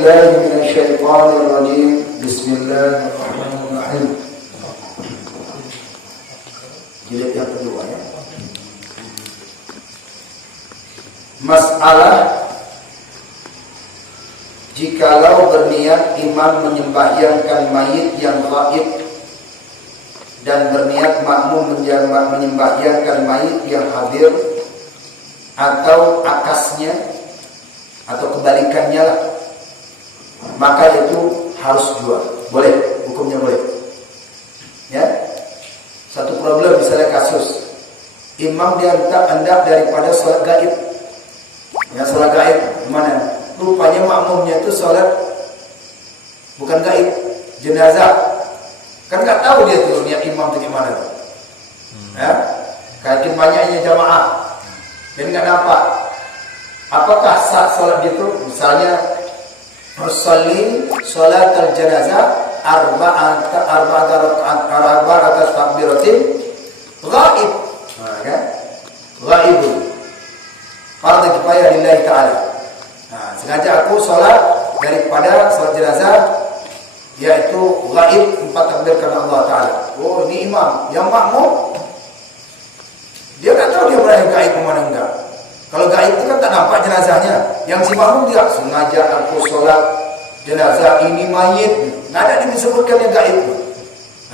billahi minasyaitonir rajim. Bismillahirrahmanirrahim. Jilid yang kedua ya. Masalah jikalau berniat imam menyembahyangkan mayit yang gaib dan berniat makmum menyembahyangkan mayit yang hadir, atau akasnya atau kebalikannya lah, maka itu harus jual. Boleh, hukumnya boleh. Ya. Satu problem misalnya kasus imam dia hendak daripada sholat gaib. Ya, sholat gaib gimana? Rupanya makmumnya itu sholat bukan gaib, jenazah. Kan nggak tahu dia tuh niat imam itu gimana tuh. Ya, kayak banyaknya jamaah, jadi nggak nampak. Apakah sah sholat dia tuh? Misalnya musalli sholat al-janazah arba'at takbiratin ghaib. Nah, kan? Ghaibun. Fardhu kifayah lillahi ta'ala. Nah, sengaja aku sholat daripada sholat jenazah yaitu gaib 4 takbir karena Allah Ta'ala. Oh, ini imam. Yang makmum dia tak tahu dia berani gaib kemana enggak. Kalau gaib itu kan tak nampak jenazahnya. Yang si makmum dia sengaja aku sholat jenazah, ini mayit. Nggak ada disebutkan yang gaib.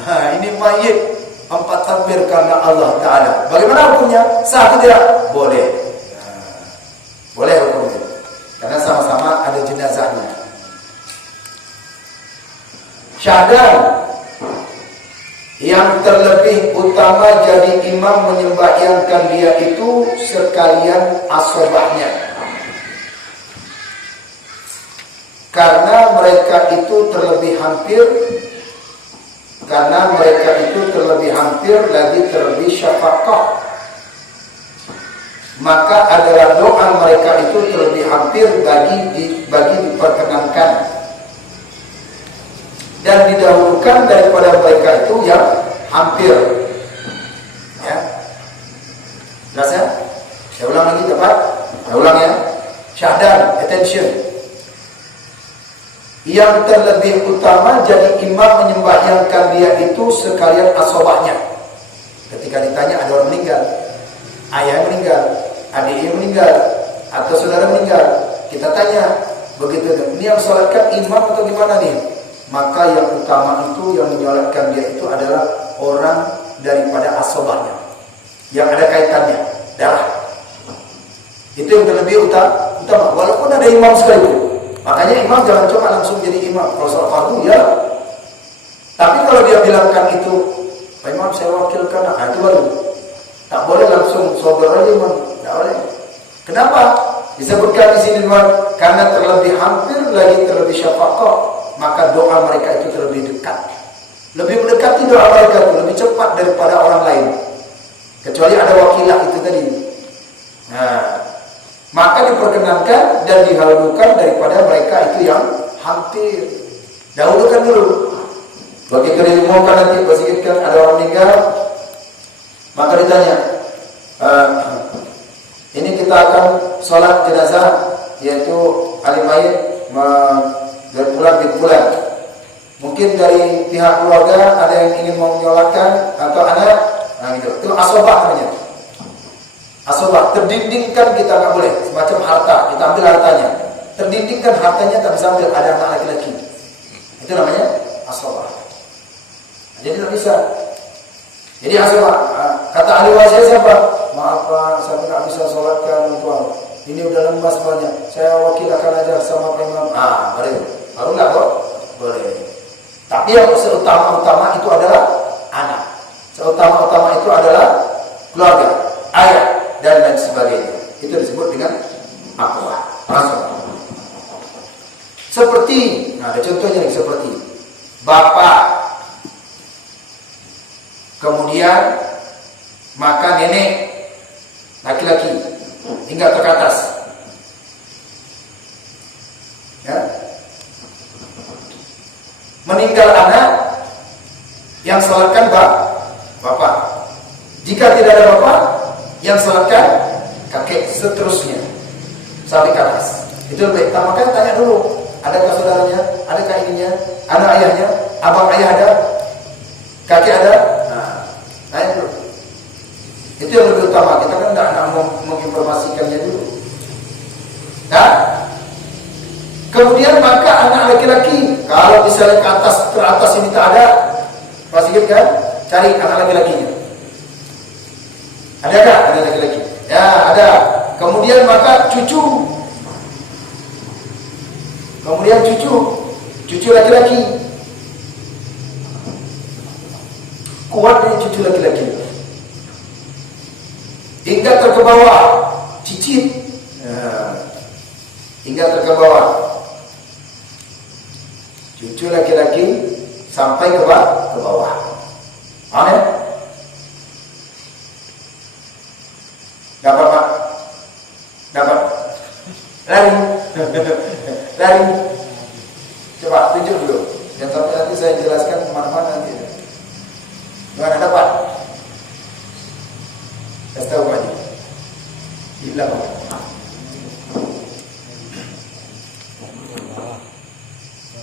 Nah, ini mayit 4 takbir karena Allah Ta'ala. Bagaimana hukumnya? Sah atau tidak? Boleh. Boleh hukumnya, karena sama-sama ada jenazahnya. Syahdan yang terlebih utama jadi imam menyembahyangkan dia itu sekalian asobahnya, karena mereka itu terlebih lagi terlebih syafaqah. Maka adalah doa mereka itu terlebih hampir bagi diperkenankan dan didahulukan daripada mereka itu yang hampir. Ya, jelas ya? Saya ulang lagi dapat? Saya ulang ya. Syahdan, attention. Yang terlebih utama jadi imam menyembahyangkan dia itu sekalian asobahnya. Ketika ditanya ada orang meninggal, ayah meninggal, adiknya meninggal, atau saudara meninggal, kita tanya begitu, ini yang sholatkan imam atau gimana nih? Maka yang utama itu yang menyolatkan dia itu adalah orang daripada asobahnya, yang ada kaitannya darah. Itu yang terlebih utama, walaupun ada imam sekalipun. Makanya imam jangan coba langsung jadi imam kalau sholat fardu ya. Tapi kalau dia bilangkan itu, Pak Imam saya wakilkan, nah itu baru. Tak boleh langsung saudara aja imam, tak boleh. Kenapa? Disebutkan di sini karena terlebih hampir lagi terlebih syafaqah, maka doa mereka itu terlebih dekat. Lebih mendekati doa mereka itu lebih cepat daripada orang lain. Kecuali ada wakilah itu tadi. Nah, maka diperkenankan dan dihahulukan daripada mereka itu yang hampir. Dahulukan dulu. Begitu diumumkan nanti bersikitkan ada orang meninggal, maka ditanya, ini kita akan sholat jenazah, yaitu ahli mayit dari bulan ke bulan. Mungkin dari pihak keluarga ada yang ingin menyolatkan atau anak, nah gitu. Itu asobah namanya. Asobah, terdindingkan kita nggak boleh, semacam harta, kita ambil hartanya. Terdindingkan hartanya tak bisa ambil, ada anak laki-laki. Itu namanya asobah. Jadi tak bisa. Jadi asobah, kata ahli waris siapa? Maaf Pak, saya tidak bisa sholatkan tuan. Ini udah lemas banyak. Saya wakilkan aja sama Pak Imam. Boleh. Barulah kok. Boleh. Tapi yang seutama-utama itu adalah anak. Seutama-utama itu adalah keluarga, ayah dan lain sebagainya. Itu disebut dengan akhwah. Seperti, ada contohnya nih, seperti bapak, kemudian maka nenek laki-laki hingga ke atas, ya. Meninggal anak yang sholatkan bapak. Jika tidak ada bapak yang sholatkan kakek, seterusnya sampai ke atas. Itu lebih. Makanya tanya dulu, Adakah saudaranya? Adakah ininya? Anak ayahnya? Abang ayah ada? Kakek ada? Nah itu. Itu yang lebih utama. Kita kan tidak menginformasikannya dulu. Nah, kemudian maka anak laki-laki, kalau misalnya ke atas, teratas ini tak ada, pasti kan? Cari anak laki-lakinya. Ada tak anak laki-laki? Ya, ada. Kemudian maka cucu. Kemudian cucu laki-laki. Kuat dari cucu laki-laki. Hingga ke bawah, cicit. Hingga ke bawah. Cucu laki-laki sampai ke bawah. Amin. Dapat Pak? Dapat? Lari. Coba tunjuk dulu. Yang sampai nanti saya jelaskan kemana-mana nanti. Gimana dapat? Kasih tahu Pak Haji. Di belakang.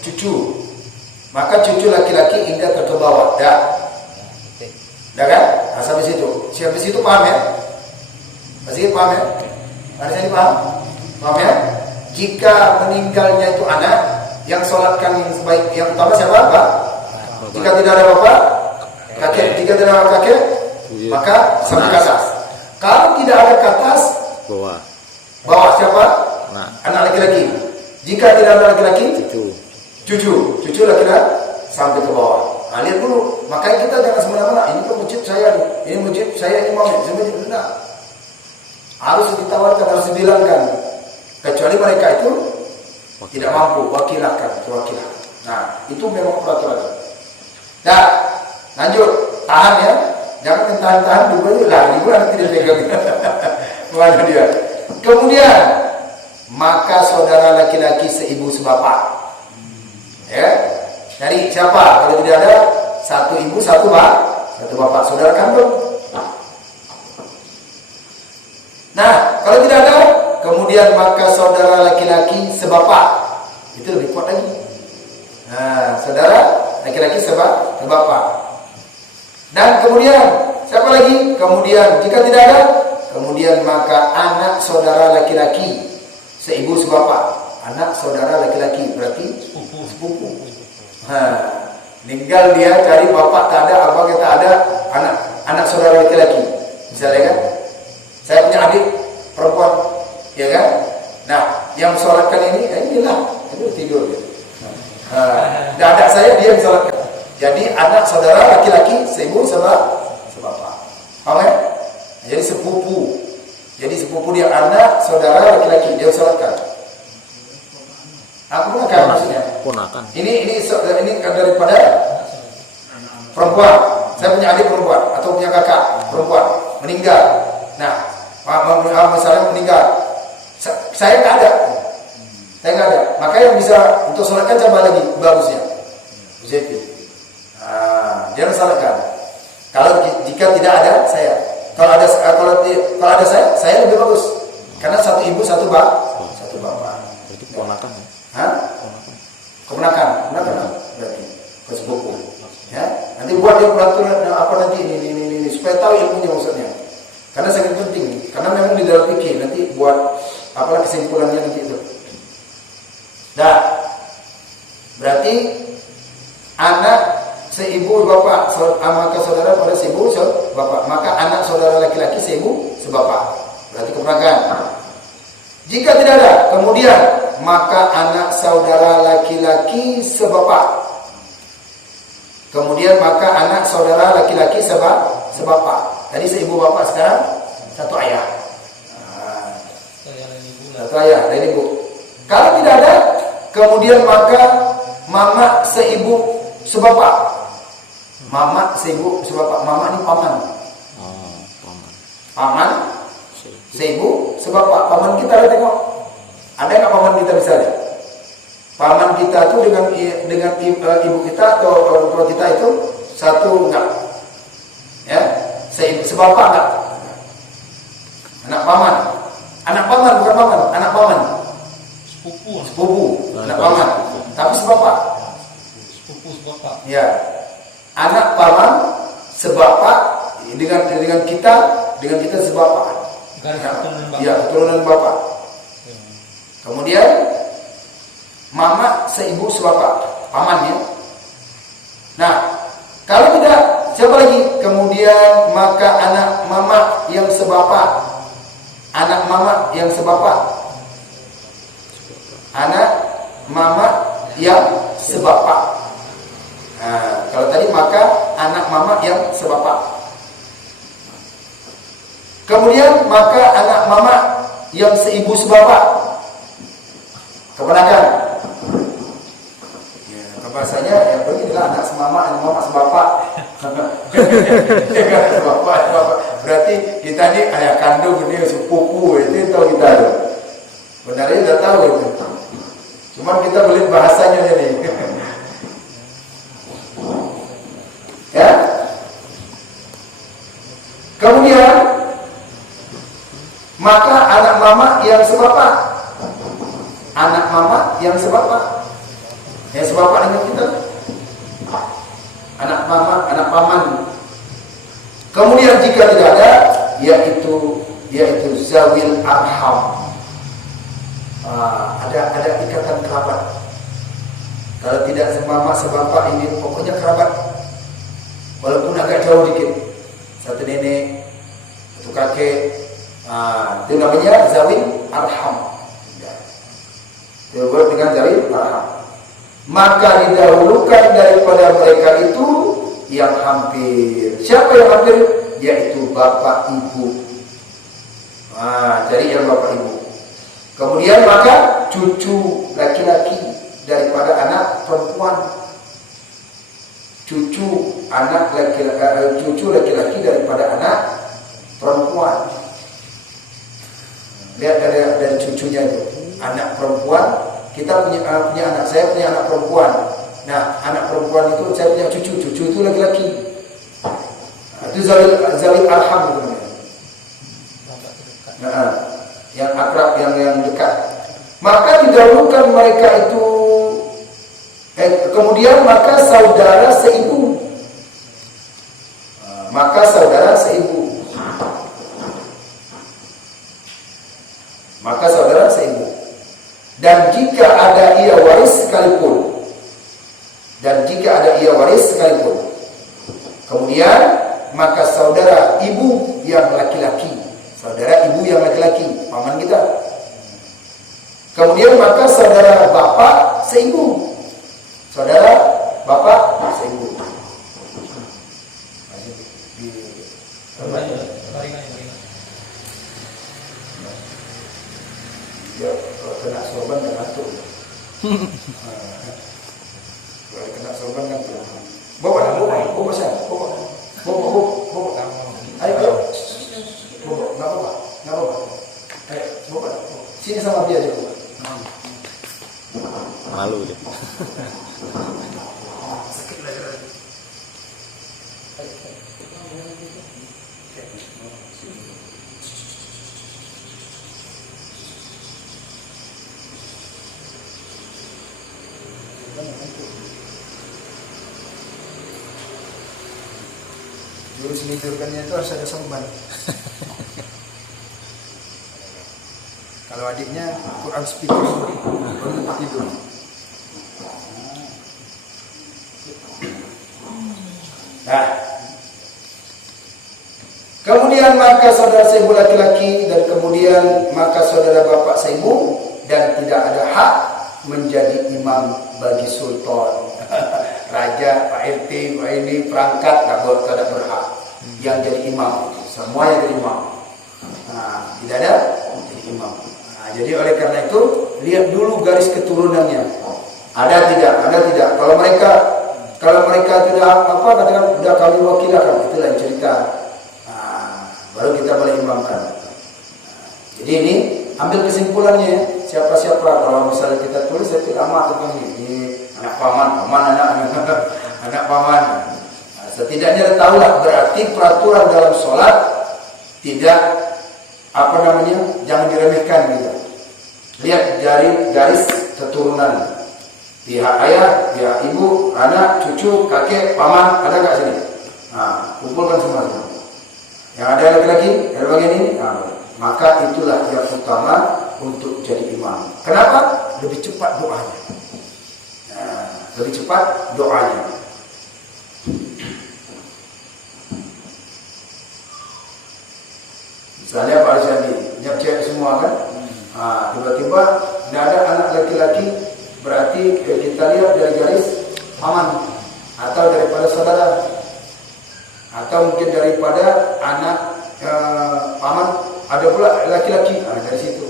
Cucu. Maka cucu laki-laki hingga ke bawah. Dah. Dah kan? Nah, sampai situ. Sampai situ paham ya? Masih paham ya? Ada yang paham? Paham ya? Jika meninggalnya itu anak, yang sholatkan yang sebaik, yang utama siapa? Bapak. Jika tidak ada bapak, kakek. Jika tidak ada kakek, maka sampai ke atas. Kalau tidak ada ke atas, bawah siapa? Anak laki-laki. Jika tidak ada laki-laki, cucu laki-laki sampai ke bawah. Nah, lihat dulu. Makanya kita jangan semena-mena. Ini kan masjid saya, ini masjid saya imam, ini masjid enggak. Harus ditawarkan, harus dibilangkan. Kecuali mereka itu tidak mampu, wakilahkan, kewakilan. Nah, itu memang peraturan. Nah, lanjut, tahan ya. Jangan tahan-tahan dulu lari juga nanti dia pegang. Mana dia? Kemudian, maka saudara laki-laki seibu sebapak. Ya, dari siapa? Kalau tidak ada satu ibu, satu bapak, saudara kandung. Nah, kalau tidak ada, kemudian maka saudara laki-laki sebapak. Itu lebih kuat lagi. Nah, saudara laki-laki sebapak. Dan kemudian siapa lagi? Kemudian jika tidak ada, kemudian maka anak saudara laki-laki seibu sebapak. Anak saudara laki-laki berarti sepupu. Tinggal dia cari bapak tak ada, abang tak ada, anak saudara laki-laki. Misalnya kan? Saya punya adik perempuan, ya kan? Nah, yang sholatkan ini, inilah, itu tidur. Dan anak saya dia yang sholatkan. Jadi anak saudara laki-laki seibu sebapak. Paham ya? Jadi sepupu. Jadi sepupu dia anak saudara laki-laki dia sholatkan. Aku bukan maksudnya. Ponakan. Ini daripada perempuan. Saya punya adik perempuan atau punya kakak perempuan meninggal. Nah, misalnya meninggal, saya nggak ada. Maka yang bisa untuk sholatkan coba lagi bagusnya. Jadi, jangan salahkan. Kalau jika tidak ada saya, kalau ada saya lebih bagus. Karena satu ibu satu bapak. Itu keponakan ya? Keponakan berarti sepupu. Ya, nanti buat dia peraturan apa nanti ini supaya tahu ilmunya maksudnya. Karena sangat penting. Karena memang di dalam fikih nanti buat apalah kesimpulannya nanti itu. Nah, berarti anak seibu bapak, maka saudara pada seibu bapak, maka anak saudara laki-laki seibu sebapak. Berarti keponakan. Jika tidak ada, kemudian maka anak saudara laki-laki sebapak. Kemudian maka anak saudara laki-laki sebapak. Tadi seibu bapak, sekarang satu ayah. Satu ayah dan ibu. Kalau tidak ada, kemudian maka mama seibu sebapak. Mama seibu sebapak. Mama ini paman. Paman seibu sebapak. Paman kita ada tengok. Ada nggak paman kita bisa lihat? Paman kita itu dengan ibu kita atau orang tua kita itu satu enggak? Ya, sebapak enggak? Anak paman bukan paman, anak paman. Sepupu. Anak paman. kita dengan kita sebapak. Garis keturunan bapak. Ya, keturunan bapak. Kemudian mama seibu sebapak, pamannya. Nah, kalau tidak, siapa lagi? Kemudian maka anak mama yang sebapak. Anak mama yang sebapak. Anak mama yang sebapak. Nah, kalau tadi maka anak mama yang sebapak. Kemudian maka anak mama yang seibu sebapak. Keponakan. Ya, bahasanya ya beginilah anak semama, anak mama sebapak. Sebapak. Berarti kita ini ayah kandung, ini sepupu, itu tahu kita tuh. Benarnya udah tahu itu. Cuman kita beli bahasanya jadi. Ya. Kemudian maka anak mama yang sebapak. Anak mama yang sebapak. Yang sebapak dengan kita. Anak mama, anak paman. Kemudian jika tidak ada, yaitu zawil arham. Ada ikatan kerabat. Kalau tidak semama sebapak ini pokoknya kerabat. Walaupun agak jauh dikit. Satu nenek, satu kakek. Itu namanya zawil arham. Disebut dengan zawil arham. Maka didahulukan daripada mereka itu yang hampir. Siapa yang hampir? Yaitu bapak ibu. Jadi yang bapak ibu. Kemudian maka cucu laki-laki daripada anak perempuan. Cucu laki-laki daripada anak perempuan. Lihat dari cucunya itu. Anak perempuan, kita punya anak, saya punya anak perempuan. Nah, anak perempuan itu saya punya cucu itu laki-laki. Itu zawil arham namanya. Yang akrab, yang dekat. Maka didahulukan mereka itu. Kemudian maka saudara seibu. Maka saudara seibu. Maka saudara seibu. Dan jika ada ia waris sekalipun. Kemudian maka saudara ibu yang laki-laki. Paman kita. Kemudian maka saudara bapak seibu. Ya, kalau kena sorban kan ngantuk. Kalau kena sorban kan ngantuk. Bawa. Ayo. Bawa, enggak apa-apa. Ayo, bawa. Sini sama dia aja, bawa. Malu dia. Sakit lagi. Jurus menidurkannya itu harus ada sorban. Kalau adiknya Quran speaker baru tidur. Nah, kemudian maka saudara seibu laki-laki dan kemudian maka saudara bapak seibu dan tidak ada hak menjadi imam bagi sultan, raja, Pak RT, Pak ini perangkat tidak berhak. Yang jadi imam, semuanya jadi imam. Tidak ada jadi imam. Jadi oleh karena itu lihat dulu garis keturunannya. Ada tidak? Kalau mereka tidak katakan sudah kami wakilakan, itu lain cerita. Baru kita boleh imamkan. Jadi ini ambil kesimpulannya. Siapa-siapa kalau misalnya kita tulis itu lama tentang ini anak paman anak paman. Setidaknya tahulah berarti peraturan dalam sholat tidak jangan diremehkan gitu. Lihat dari garis keturunan pihak ayah, pihak ibu, anak, cucu, kakek, paman, ada nggak sini? Kumpulkan semua. Yang ada laki-laki, ada bagian ini, maka itulah yang utama untuk jadi imam. Kenapa? Lebih cepat doanya. Nah, lebih cepat doanya. Misalnya Pak Asyadi, nyiap-nyiap semua kan? Tiba-tiba tidak ada anak laki-laki, berarti kita lihat dari garis paman atau daripada saudara, atau mungkin daripada anak paman ada pula laki-laki, dari situ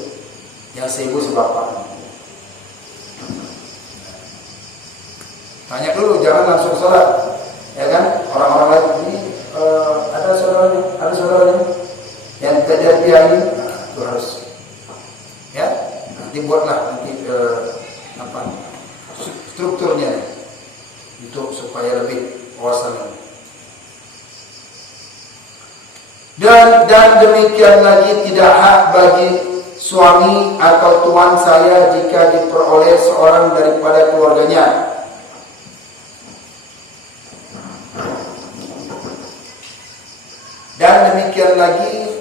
yang seibu sebapak. Tanya dulu, jangan langsung sholat, ya kan? Orang-orang lain ini ada saudaranya yang tidak biayi, itu harus, ya. Nanti buatlah strukturnya untuk supaya lebih wawasan. Dan demikian lagi tidak hak bagi suami atau tuan saya jika diperoleh seorang daripada keluarganya. Dan demikian lagi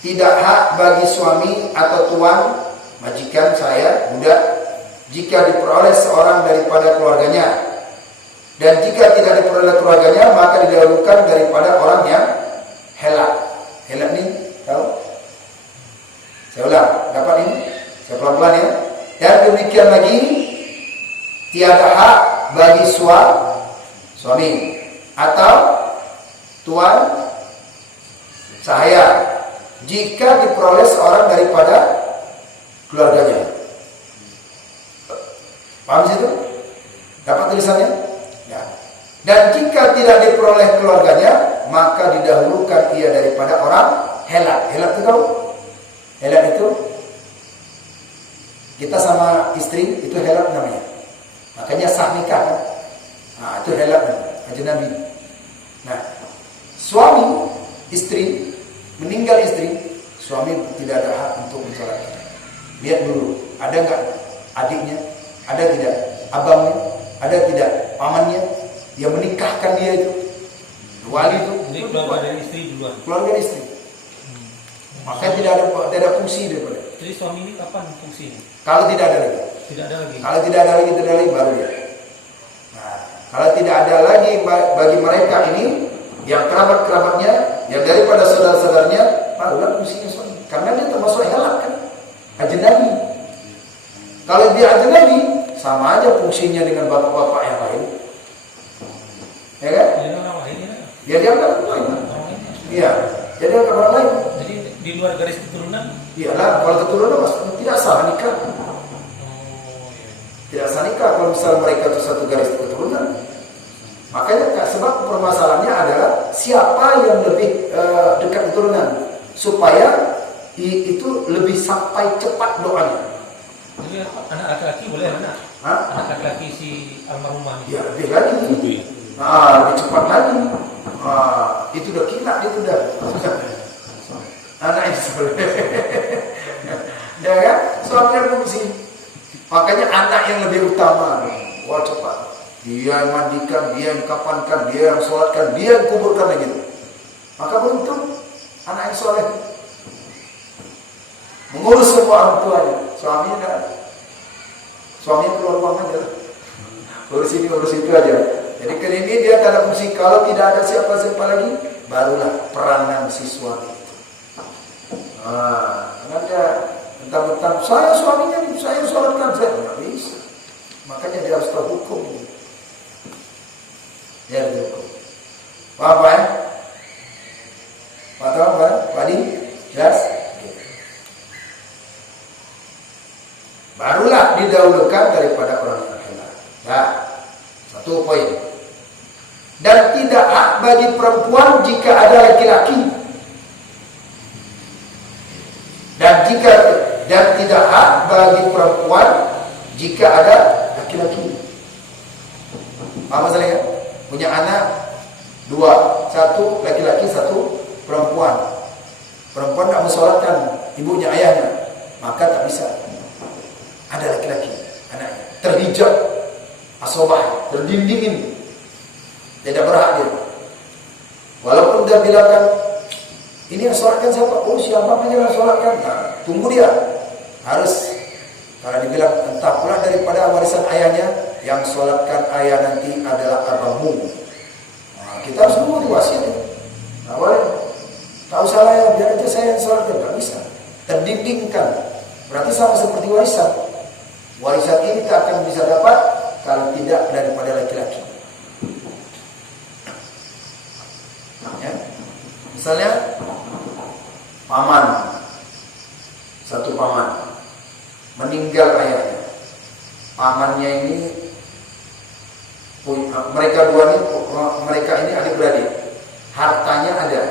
tidak hak bagi suami atau tuan, majikan saya, budak, jika diperoleh seorang daripada keluarganya. Dan jika tidak diperoleh keluarganya, maka didahulukan daripada orang yang helak. Helak ini, tahu? Saya ulang, dapat ini? Saya pelan-pelan ya. Dan demikian lagi, tiada hak bagi suami atau tuan saya jika diperoleh seorang daripada keluarganya. Paham situ? Dapat tulisannya? Ya. Dan jika tidak diperoleh keluarganya, maka didahulukan ia daripada orang helak. Helak itu tahu? Helak itu kita sama istri itu helak namanya. Makanya sah nikah kan? Itu helak ajnabi. Nah, suami istri meninggal istri, suami tidak ada hak untuk mensolatkan. Lihat dulu, ada enggak adiknya, ada tidak abangnya, ada tidak pamannya yang menikahkan dia itu, wali itu. Jadi keluarga dari istri duluan. Keluarga istri. Makanya tidak ada fungsi daripada. Jadi suami ini kapan fungsinya? Kalau tidak ada lagi. Tidak ada lagi. Kalau tidak ada lagi baru dia. Nah, kalau tidak ada lagi bagi mereka ini yang kerabat-kerabatnya, yang daripada saudara-saudaranya, barulah fungsinya suami. Karena dia termasuk helak kan, ajnabi. Kalau dia ajnabi, sama aja fungsinya dengan bapak-bapak yang lain. Ya kan? Jadi orang lain ya? Ya dia akan orang lain. Iya, jadi akan orang lain. Jadi di luar garis keturunan? Iyalah, kalau keturunan tidak sah nikah. Tidak sah nikah kalau misal mereka itu satu garis keturunan. Makanya sebab permasalahannya adalah siapa yang lebih dekat keturunan supaya itu lebih sampai cepat doanya. Jadi anak laki-laki boleh anak? Anak laki-laki si almarhumah ini? Ya lebih lagi. Lebih cepat lagi. Itu udah kina itu udah. Anak itu ya kan? Suaminya fungsi. Makanya anak yang lebih utama. Wah cepat. Dia yang mandikan, dia yang kapankan, dia yang sholatkan, dia yang kuburkan begitu. Maka beruntung anak yang soleh, mengurus semua orang tuanya. Suaminya tidak ada. Suaminya keluar uang aja, urus ini urus itu aja. Jadi kali ini dia tak ada fungsi. Kalau tidak ada siapa-siapa lagi, barulah peranan si suami itu. Makanya tentang saya suaminya, saya sholatkan, saya nggak bisa. Makanya dia harus tahu hukum. Ya, hukum. Paham ya? Paham apa? Padi? Jelas? Barulah didahulukan daripada orang yang helak. Ya, satu poin. Dan tidak hak bagi perempuan jika ada laki-laki. Dan tidak hak bagi perempuan jika ada laki-laki. Paham masalahnya? Punya anak dua, satu laki-laki, satu perempuan. Perempuan tak mensolatkan ibunya, ayahnya, maka tak bisa. Ada laki-laki, anaknya terhijab, asobah, terdindingin, tidak berhak dia. Walaupun dia bilangkan Ini yang sholatkan siapa? Oh, siapa aja yang sholatkan? Nah, tunggu dia. Harus, kalau dibilang entah pula daripada warisan ayahnya, yang sholatkan ayah nanti adalah abangmu. Nah, kita harus tunggu di wasiat. Nah, boleh. Tak usah lah ya, biar aja saya yang sholatkan. Tidak bisa. Terdindingkan. Berarti sama seperti warisan. Warisan ini tak akan bisa dapat kalau tidak daripada laki-laki. Ya. Misalnya paman, satu paman meninggal ayahnya. Pamannya ini, mereka dua ini, mereka ini adik-beradik. Hartanya ada,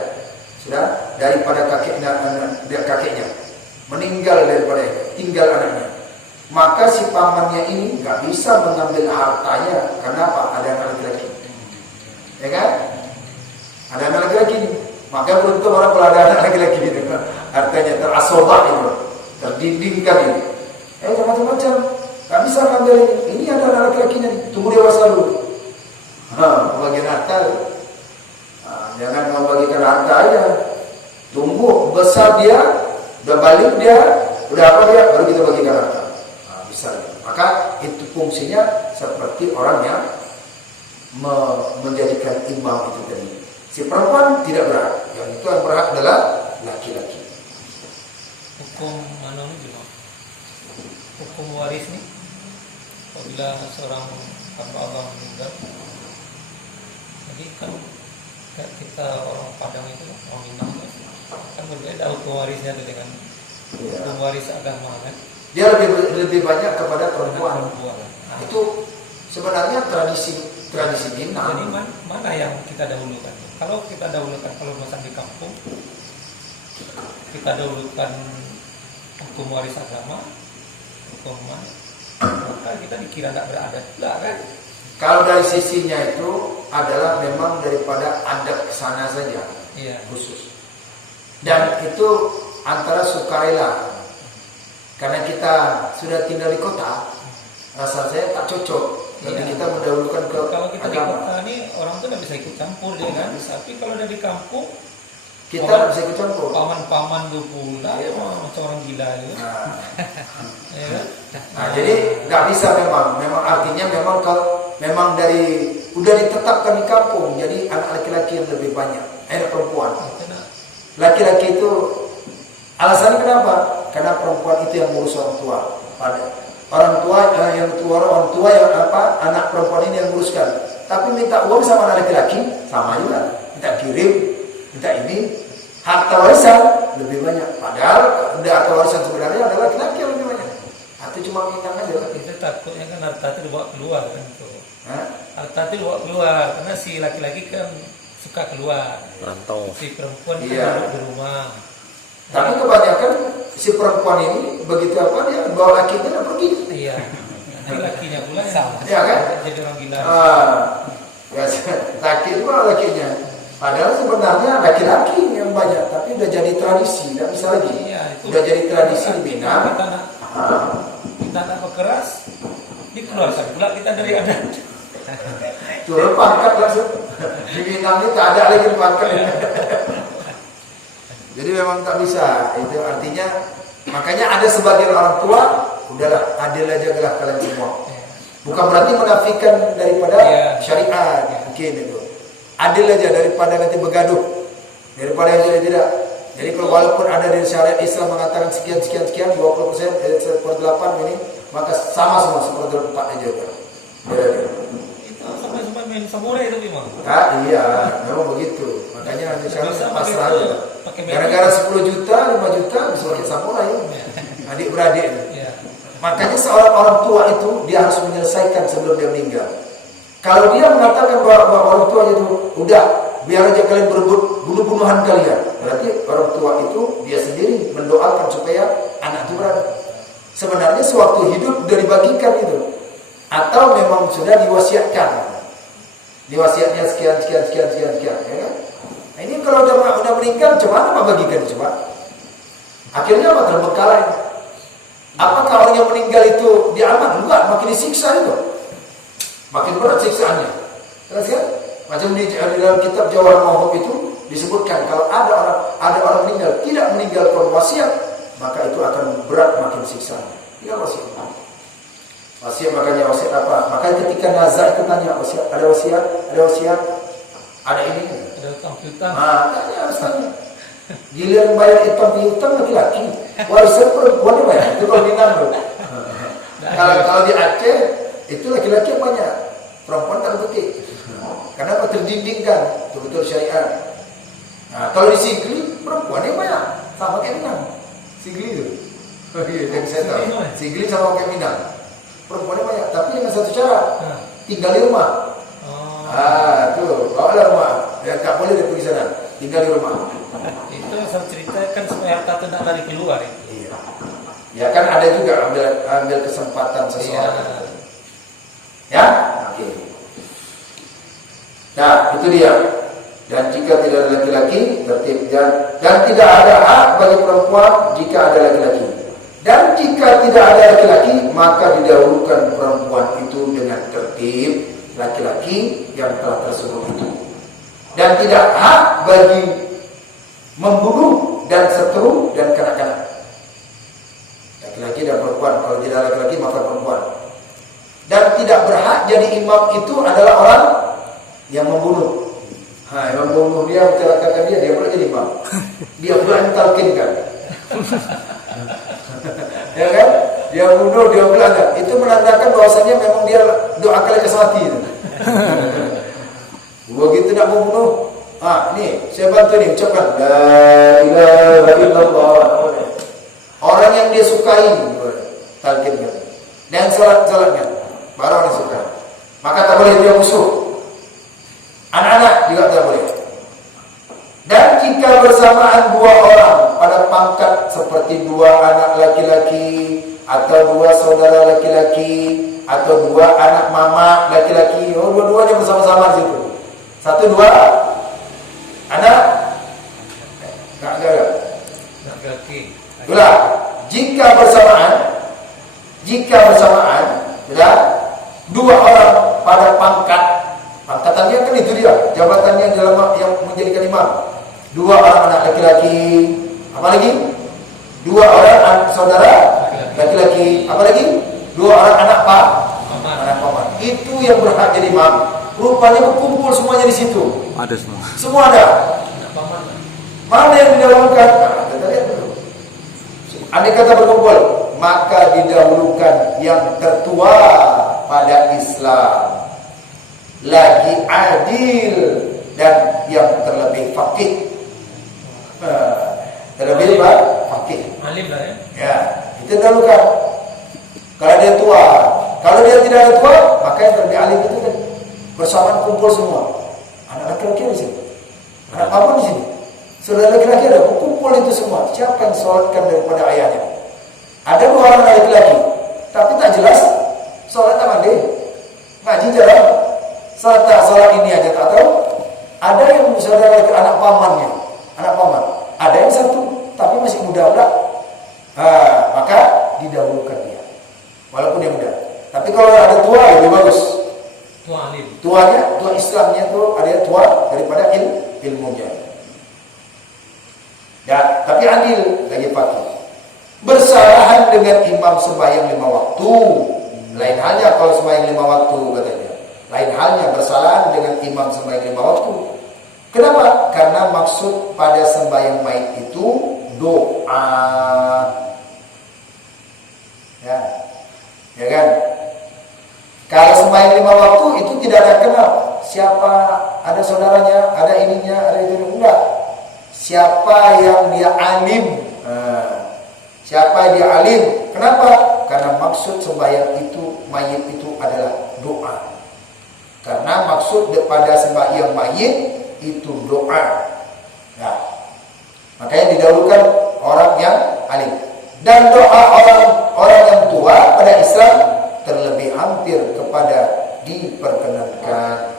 sudah daripada kakeknya meninggal daripada tinggal anaknya. Maka si pamannya ini nggak bisa mengambil hartanya. Kenapa? Ada anak laki-laki, ya kan? Ada anak laki-laki ini. Maka beruntung orang kalau ada anak laki-laki itu, hartanya terasobah itu, terdindingkan ini. Macam-macam, nggak bisa ngambil ini. Ini ada anak laki-lakinya nih. Tunggu dewasa dulu. Pembagian harta. Jangan membagikan harta aja. Tunggu besar dia, udah balik dia, udah apa dia, baru kita bagikan harta. Bisa. Maka itu fungsinya seperti orang yang menjadikan imbang itu tadi. Si perempuan tidak berhak, yang itu yang berhak adalah laki-laki. Hukum mana ini juga? Hukum waris nih, apabila seorang hamba Allah meninggal, jadi kan kita orang Padang itu orang Minang kan berbeda hukum warisnya dengan hukum waris agama kan. Dia lebih banyak kepada perempuan. Nah, itu sebenarnya tradisi Minang. Jadi mana yang kita dahulukan? Kalau kita dahulukan, kalau masang di kampung, kita dahulukan hukum waris agama, hukum mana? Maka kita dikira tidak beradat, tidak kan? Kalau dari sisinya itu adalah memang daripada adat sana saja, iya, khusus. Dan itu antara sukarela. Karena kita sudah tinggal di kota, rasa saya tak cocok. Tapi kita mendahulukan ke kalau kita agama. Di kota ini orang tuh nggak bisa ikut campur dia kan. Tapi kalau udah di kampung, kita nggak bisa ikut campur. Paman-paman tuh pula, ya, macam orang gila gitu. Ya. Nah, jadi nggak bisa memang artinya memang dari udah ditetapkan di kampung. Jadi anak laki-laki yang lebih banyak, perempuan. Laki-laki itu alasannya kenapa? Karena perempuan itu yang ngurus orang tua. Orang tua yang anak perempuan ini yang nguruskan. Tapi minta uang sama anak laki-laki sama juga. Minta kirim, minta ini. Harta warisan lebih banyak. Padahal harta warisan sebenarnya adalah laki-laki yang lebih banyak. Atau cuma minta aja. Itu takutnya kan harta itu dibawa keluar kan itu. Harta itu dibawa keluar karena si laki-laki kan suka keluar. Rantau. Si perempuan kan duduk di rumah. Tapi kebanyakan si perempuan ini begitu apa dia bawa lakinya dan pergi. Iya. Nanti lakinya pula sama. Iya kan? Jadi orang gila. Ya, laki itu bawa lakinya. Padahal sebenarnya laki-laki yang banyak, tapi udah jadi tradisi, tidak bisa lagi. Iya, itu udah jadi tradisi di Minang. Kita nak berkeras, dikeluarkan pula kita dari adat. Turun pangkat langsung. Di Minang ini tak ada lagi pangkat. Jadi memang tak bisa. Itu artinya makanya ada sebagian orang tua udahlah adil aja gelah kalian semua. Bukan berarti menafikan daripada syariat, mungkin itu. Adil aja daripada nanti bergaduh. Daripada yang tidak. Jadi kalau walaupun ada dari syariat Islam mengatakan sekian 20%, 1/8 ini, maka sama semua 1/4 aja kan. Itu sampai main samurai itu memang. Iya, memang begitu. Makanya sekarang pasrah aja. Gara-gara 10 juta, 5 juta bisa pakai samurai ya. Adik-beradik. Ya. Makanya seorang orang tua itu dia harus menyelesaikan sebelum dia meninggal. Kalau dia mengatakan bahwa orang tua itu udah biar aja kalian berebut bunuh-bunuhan kalian, berarti orang tua itu dia sendiri mendoakan supaya anak itu berada. Sebenarnya sewaktu hidup sudah dibagikan itu, atau memang sudah diwasiatkan. Diwasiatnya sekian, ya kan? Nah, ini kalau udah meninggal, coba apa bagikan coba? Akhirnya apa terbengkalai? Apakah orang yang meninggal itu diaman? Enggak, makin disiksa itu. Makin berat siksaannya. Terus kan? Macam di dalam kitab Jawahar Ma'hub itu disebutkan kalau ada orang meninggal tidak meninggalkan wasiat, maka itu akan berat makin siksanya. Tinggal wasiat. Wasiat makanya wasiat apa? Makanya ketika nazar itu tanya wasiat, ada wasiat, ada ini. Ada utang piutang. Tanya harus tanya. Giliran bayar utang piutang laki-laki, warisan perempuan banyak. Itu kalau di Minang. Kalau di Aceh itu laki-laki yang banyak, perempuan tak betul. Karena terdindingkan betul syariat. Kalau di Sigli perempuan yang banyak, sama kayak Minang. Sigli itu. Oh iya, yang saya tahu. Sigli sama kayak Minang. Perempuannya banyak, tapi dengan satu cara, tinggal di rumah. Tuh, bawalah rumah. Ya, tak boleh dia pergi sana, tinggal di rumah. Itu saya ceritakan supaya harta tidak lari keluar. Iya. Ya kan ada juga ambil kesempatan seseorang. Ya, oke. Nah, itu dia. Dan jika tidak ada laki-laki, tertib dan tidak ada hak bagi perempuan jika ada laki-laki. Dan jika tidak ada laki-laki, maka didahulukan perempuan itu dengan tertib laki-laki yang telah tersebut itu. Dan tidak hak bagi membunuh dan seteru dan kanak-kanak. Laki-laki dan perempuan. Kalau tidak ada laki-laki, maka perempuan. Dan tidak berhak jadi imam itu adalah orang yang membunuh. Yang membunuh dia, mencelakakan dia pula jadi imam. Dia pula yang talkinkan. Ya kan? Dia bunuh, dia melanggar. Itu menandakan bahwasanya memang dia doakan lekas mati. Begitu nak membunuh, ini saya bantu nih ucapkan la ilaha illallah. Orang yang dia sukai talkinkan. Dan salatnya baru orang suka. Maka tak boleh dia musuh. Anak-anak juga tidak boleh. Dan jika bersamaan dua orang pada pangkat seperti dua anak laki-laki atau dua saudara laki-laki atau dua anak mama laki-laki, dua-duanya bersama-sama di situ. Satu dua anak laki-laki. Itulah jika bersamaan sudah dua orang pada pangkatannya kan itu dia, jabatannya dalam yang menjadikan imam. Dua orang anak laki-laki, apalagi dua orang anak saudara laki-laki, apalagi dua orang anak paman. Itu yang berhak jadi imam. Rupanya berkumpul semuanya di situ. Ada semua. Semua ada. Mana yang didahulukan? Kita lihat dulu. Andai kata berkumpul, maka didahulukan yang tertua pada Islam, lagi adil dan yang terlebih faqih. Terlebih faqih. Alim lah ya. Ya, itu dahulukan. Kalau dia tua, kalau dia tidak ada tua, maka yang terlebih alim itu kan bersamaan kumpul semua. Anak laki-laki di sini, anak paman di sini, saudara laki-laki ada, kumpul itu semua. Siapa yang sholatkan daripada ayahnya? Ada dua orang laki-laki, tapi tak jelas sholat tak mandi, ngaji jarang. Salat ini aja tak tahu. Ada yang saudara anak pamannya, anak paman. Ada yang satu, tapi masih muda pula. Maka didahulukan dia, walaupun dia muda. Tapi kalau ada tua lebih bagus. Tua alim. Tua Islamnya tuh ada yang tua daripada ilmunya. Ya, tapi adil lagi pagi. Bersalahan dengan imam sembahyang 5 waktu. Lain halnya kalau sembahyang 5 waktu katanya. Lain halnya bersalahan dengan imam sembahyang 5 waktu. Kenapa? Karena maksud pada sembahyang mayit itu doa. Ya kan? Kalau sembahyang 5 waktu itu tidak ada kenal siapa, ada saudaranya, ada ininya, ada itu, enggak. Siapa yang dia alim? Siapa dia alim? Kenapa? Karena maksud sembahyang itu mayit itu adalah doa. Karena maksud pada sembahyang mayit itu doa. Nah, makanya didahulukan orang yang alim. Dan doa orang yang tua pada Islam terlebih hampir kepada diperkenankan.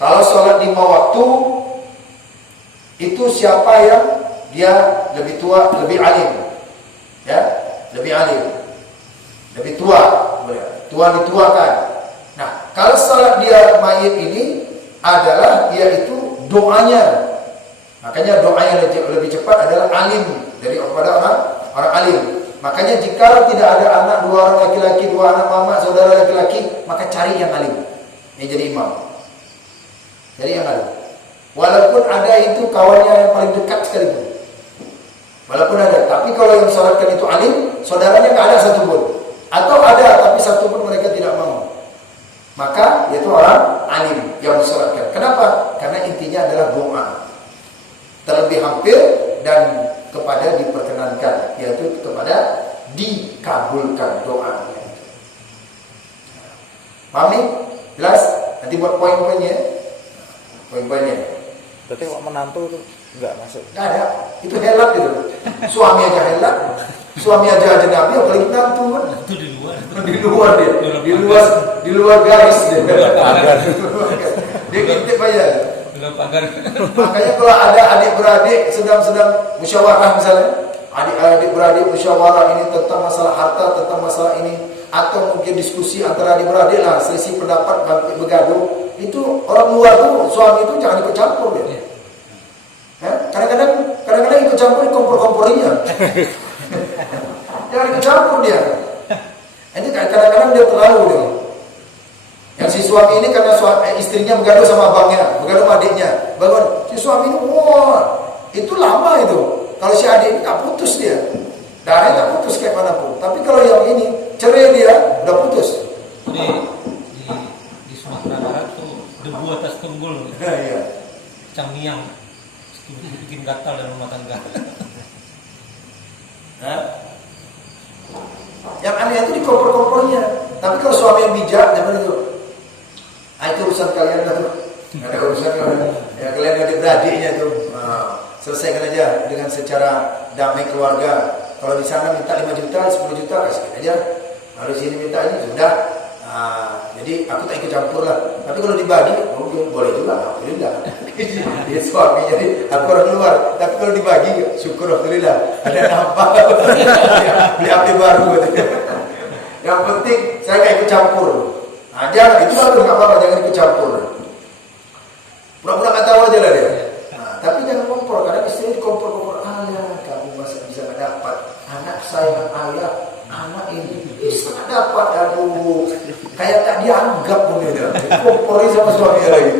Kalau sholat 5 waktu itu siapa yang dia lebih tua, lebih alim, ya, lebih alim, lebih tua, dituakan. Nah, kalau sholat dia mayit ini adalah dia itu doanya. Makanya doa yang lebih cepat adalah alim daripada orang alim. Makanya jika tidak ada anak, 2 orang laki-laki, 2 anak mama, saudara laki-laki, maka cari yang alim. Ini jadi imam. Jadi yang alim. Walaupun ada itu kawannya yang paling dekat sekalipun. Walaupun ada, tapi kalau yang sholatkan itu alim, saudaranya nggak ada satupun. Atau ada, tapi satupun mereka tidak mau. Maka itu orang alim yang disolatkan. Kenapa? Karena intinya adalah doa. Terlebih hampir dan kepada diperkenankan, yaitu kepada dikabulkan doanya. Paham nih? Jelas? Nanti buat poin-poinnya. Poin-poinnya. Berarti kok menantu itu enggak masuk? Nggak ada. Itu helat itu. Suami aja helat. Suami aja nabi, apalagi menantu kan? Itu di luar. Di luar dia. Di luar garis dia. Dia ngintip aja. Belum pagar. Makanya kalau ada adik-beradik sedang musyawarah misalnya, adik-beradik musyawarah ini tentang masalah harta, tentang masalah ini, atau mungkin diskusi antara adik-beradik lah, selisih pendapat, bergaduh, itu orang luar tuh, suami itu jangan ikut campur dia. Kadang-kadang ikut campur kompor-komporinya. Jangan ikut campur dia. Ini kadang-kadang dia terlalu dia. Yang si suami ini karena istrinya bergaduh sama abangnya, bergaduh sama adiknya, bangun. Si suami ini, wah, itu lama itu. Kalau si adik ini tak putus dia, darahnya tak putus kayak manapun. Tapi kalau yang ini cerai dia, udah putus. Jadi di Sumatera Barat tuh debu atas tunggul, Iya. camiang, bikin gatal dalam rumah tangga. Yang aneh itu di kompor-kompornya. Tapi kalau suami yang bijak, jangan itu. Itu urusan kalian lah tuh. Ada urusan ya, kalian adik-beradiknya tuh. Selesaikan aja dengan secara damai keluarga. Kalau di sana minta 5 juta, 10 juta kasih aja. Kalau di sini minta ini sudah. Jadi aku tak ikut campur lah. Tapi kalau dibagi, mungkin boleh juga. Alhamdulillah. Dia suami jadi aku orang luar. Tapi kalau dibagi, syukur alhamdulillah. Ada nampak. Beli api baru. Yang penting saya nggak ikut campur. Jangan, itu bagus, nggak apa-apa, jangan ikut campur. Pura-pura nggak tahu aja lah dia. Tapi jangan kompor, karena istrinya dikompor-kompor. Alah, kamu masa bisa nggak dapat anak saya, ayah, anak ini bisa nggak dapat, aduh, kayak tak dianggap pun dia. Kompori sama suami lagi.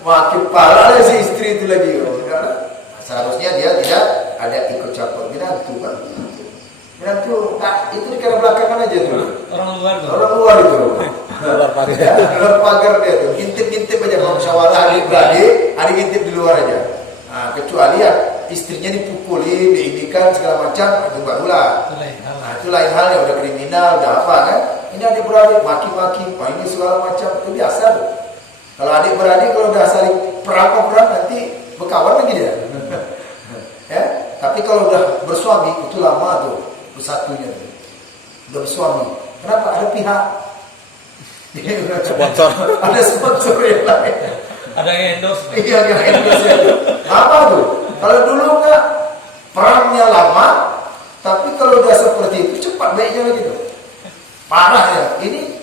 Makin parah lah si istri itu lagi. Karena seharusnya dia tidak ada ikut campur. Menantu kan. Menantu, itu di kana belakangan aja tuh. Orang luar tuh. Orang luar itu. Luar pagar. Ya, luar pagar dia tuh. Ngintip-ngintip aja kalau musyawarah adik-beradik, adik ngintip di luar aja. Kecuali ya istrinya dipukulin, diindikan segala macam, itu barulah. Itu lain hal ya, udah kriminal, udah apa kan? Ini adik-beradik maki-maki, ini segala macam, itu biasa tuh. Kalau adik-beradik kalau udah saling perang nanti berkawan lagi dia. Ya, tapi kalau udah bersuami itu lama tuh. Satunya udah bersuami. Kenapa? Ada pihak Sponsor. ada sponsor yang lain. Ada yang endorse. Iya, yang endorse. Apa tuh? Kalau dulu enggak perangnya lama, tapi kalau udah seperti itu cepat baiknya lagi tuh. Parah ya. Ini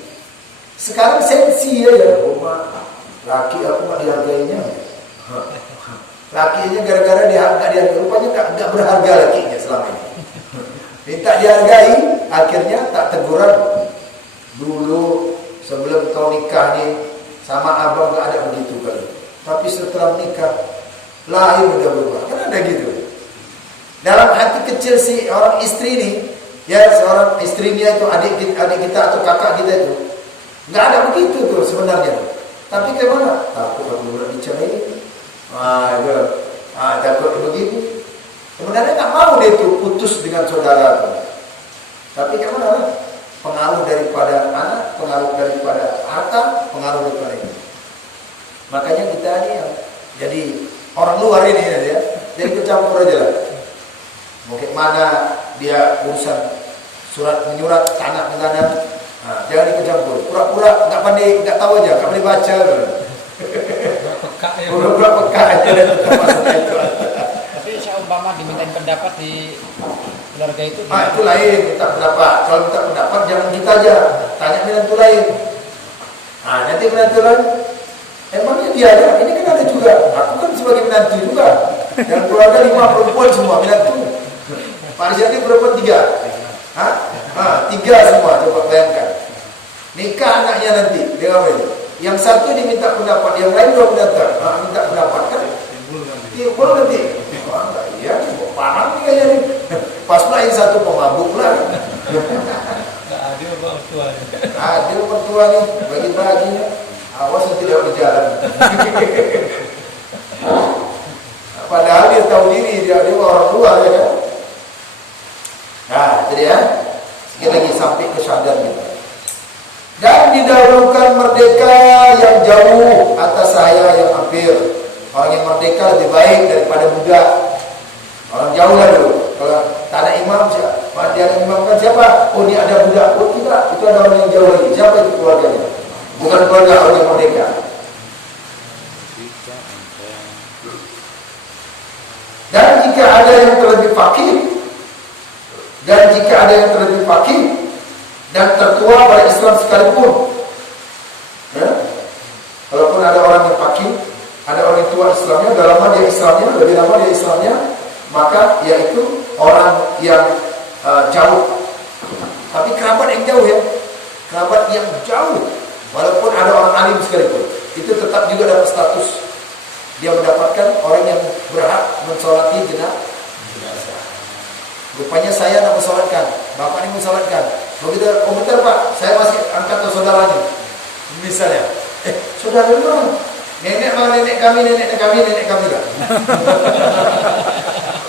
sekarang sensi ya. Laki aku nggak dihargainya. Lakinya gara-gara dihargai, rupanya nggak berharga lakinya selama ini. Minta dihargai, akhirnya tak teguran. Dulu sebelum kau nikah nih sama abang nggak ada begitu kali. Tapi setelah nikah lahir udah berubah. Kan ada gitu. Dalam hati kecil si orang istri ini, ya seorang istrinya itu adik kita atau kakak kita itu nggak ada begitu tuh sebenarnya. Tapi kemana? Takut aku udah dicerai. Takut begitu. Sebenarnya nggak mau dia itu putus dengan saudara itu. Tapi gimana? Pengaruh daripada anak, pengaruh daripada harta, pengaruh daripada itu. Makanya kita ini yang jadi orang luar ini ya, jadi kecampur aja lah. Mungkin mana dia urusan surat menyurat tanah menanam, jangan ikut campur. Pura-pura nggak pandai, nggak tahu aja, nggak boleh baca. Pura-pura peka aja masalah itu. Umpama dimintain pendapat di keluarga itu itu lain, minta pendapat. Kalau minta pendapat jangan kita aja, tanya menantu lain. Nanti menantu lain Emangnya dia ada? Ini kan ada juga. Aku kan sebagai menantu juga. Dan keluarga 5 perempuan semua menantu. Pak Rizadi berapa? 3? Hah? 3 semua. Coba bayangkan. Nikah anaknya nanti. Dia apa itu? Yang satu diminta pendapat, yang lain 2 pendapat. Minta pendapat kan? Timbul nanti. Iya, paham nih kayaknya nih. Pas pula yang satu pemabuk pula. Nggak adil orang tua. Adil mertua nih, bagi-baginya. Awas yang tidak berjalan. Padahal dia tahu diri, dia orang tua ya kan. Nah, jadi ya. Sekali lagi sampai ke sadar gitu. Dan didahulukan merdeka yang jauh atas saya yang hampir. Orang yang merdeka lebih baik daripada budak. Orang jauh lah dulu. Kalau tak ada imam, dia ada imam kan siapa? Oh, ini ada budak. Oh, tidak. Itu ada orang yang jauh lagi. Siapa itu keluarganya? Bukan keluarga orang yang merdeka. Dan jika ada yang terlebih fakir, dan tertua pada Islam sekalipun, ya? Walaupun ada orang yang fakir, ada orang yang tua Islamnya, udah lama dia Islamnya, lebih lama dia Islamnya, maka yaitu orang yang jauh. Tapi kerabat yang jauh ya, kerabat yang jauh. Walaupun ada orang alim sekalipun, itu tetap juga dapat status. Dia mendapatkan orang yang berhak mensolati jenazah. Rupanya saya nak mensolatkan, bapak ini mensolatkan. Begitu, oh bentar pak, saya masih angkat ke saudaranya. Misalnya, saudara dulu, nenek kami lah.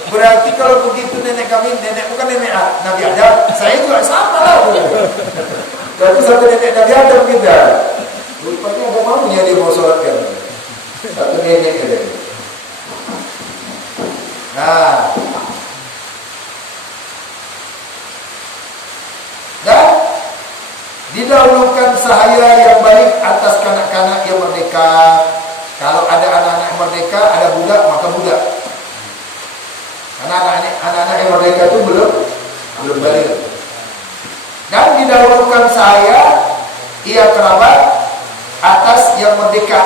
Berarti kalau begitu nenek bukan nenek Nabi Adam, saya juga sama lah. Berarti satu nenek Nabi Adam kita. Rupanya ada maunya dia mau sholatkan. Satu nenek ada. Nah, dan didahulukan sahaya yang baik atas kanak-kanak yang merdeka. Kalau ada anak-anak yang merdeka, ada budak, maka budak. Karena anak-anak yang merdeka itu belum balik. Dan didahulukan saya, ia kerabat atas yang merdeka.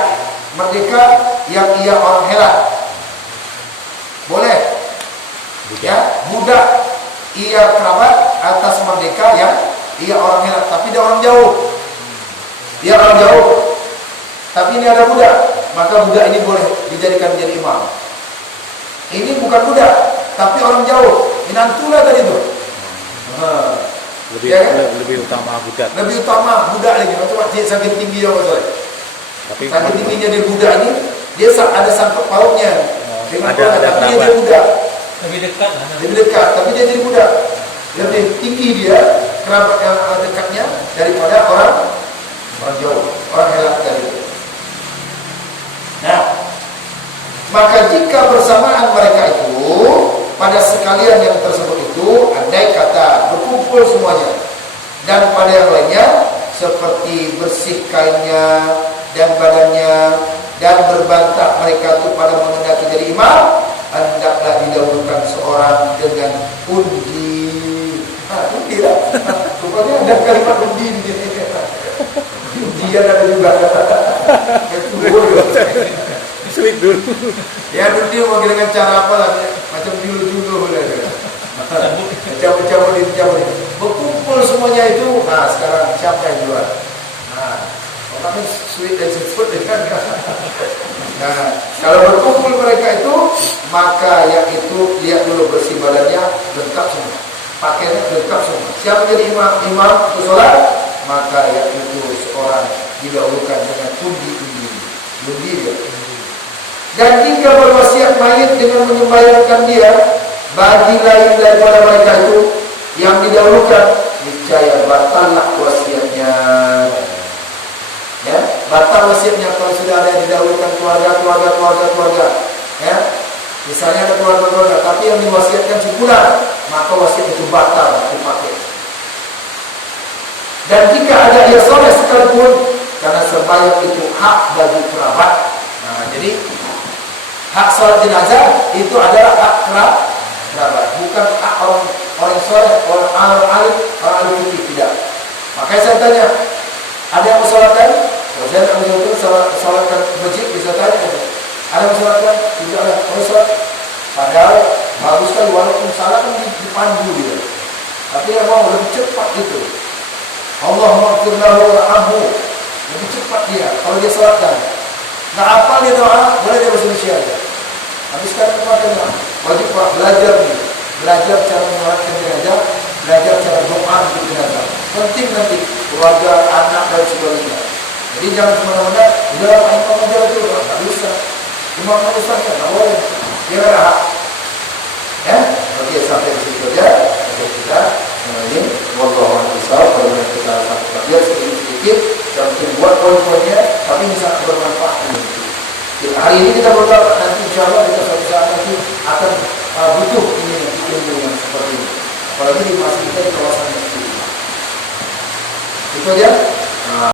Merdeka yang ia orang helat. Boleh. Ya, budak ia kerabat atas merdeka yang ia orang helat, tapi dia orang jauh. Dia orang jauh. Tapi ini ada budak, maka budak ini boleh dijadikan menjadi imam. Ini bukan budak, tapi orang jauh. Minantulah tadi itu. Lebih, ya kan? lebih utama budak. Lebih utama budak lagi. Coba saking tinggi ya Mas. Tapi saking tingginya dia budak ini, dia ada sangkut pautnya. Dengan ada tapi dia budak. Lebih dekat. Lebih dekat, tapi dia jadi budak. Lebih tinggi dia kerabat yang dekatnya daripada orang jauh, orang helat tadi. Nah, maka jika bersamaan mereka itu pada sekalian yang tersebut itu, andai kata berkumpul semuanya, dan pada yang lainnya seperti bersih kainnya dan badannya, dan berbantah mereka itu pada mengendaki jadi imam, hendaklah didahulukan seorang dengan undi. Undi lah. Rupanya ada kalimat undi di sini. Undian ada juga. sulit dulu. Ya undi mau dengan cara apa lah? Macam dulu boleh. Cabut. Berkumpul semuanya itu. Nah sekarang siapa yang duluan? Nah, orang sweet dan seafood kan. Nah, kalau berkumpul mereka itu, maka yang itu lihat dulu bersih badannya lengkap semua, pakaiannya lengkap semua. Siapa jadi imam untuk sholat, maka yang itu seorang didahulukan dengan undi dia. Dan jika berwasiat mayit dengan menyembayangkan dia bagi lain daripada mereka itu yang didahulukan, niscaya batallah wasiatnya. Ya, batal wasiatnya kalau sudah ada yang didahulukan keluarga. Ya, misalnya ada keluarga, tapi yang diwasiatkan si fulan, maka wasiat itu batal dipakai. Dan jika ada ia soleh sekalipun, karena sembahyang itu hak bagi kerabat. Nah, jadi hak sholat jenazah itu adalah hak kerabat, bukan hak orang soleh, orang alim fikih, tidak. Makanya saya tanya, ada yang mensolatkan? Kalau saya nak menjawab sholatkan masjid Bisa tanya itu. Ada masalah kan? Tidak ada. Oh, sholat. Padahal bagus sekali walaupun salah kan dipandu dia. Tapi dia mau lebih cepat itu. Allah maghfir lahu warhamhu. Lebih cepat dia kalau dia salatkan. Nggak apa dia doa, boleh dia bahasa Indonesia aja. Tapi sekarang kita doa. Wajib belajar nih. Belajar cara menyolatkan jenazah, belajar cara doa untuk jenazah. Penting nanti keluarga, anak dan sebagainya. Jadi jangan kemana-mana. Udah imam aja itu, nggak bisa. Imam aja saja, nggak boleh. Dia nggak ada hak. Ya, oke sampai di situ aja. Oke kita ini wallahu a'lam bishawab. Kalau kita satu dia sedikit, jangan buat poin-poinnya, tapi bisa bermanfaat ini. Hari ini kita berdoa, nanti insya Allah kita suatu saat nanti akan butuh ini ilmu yang seperti ini. Apalagi di masjid kita di kawasan masjid. Itu aja.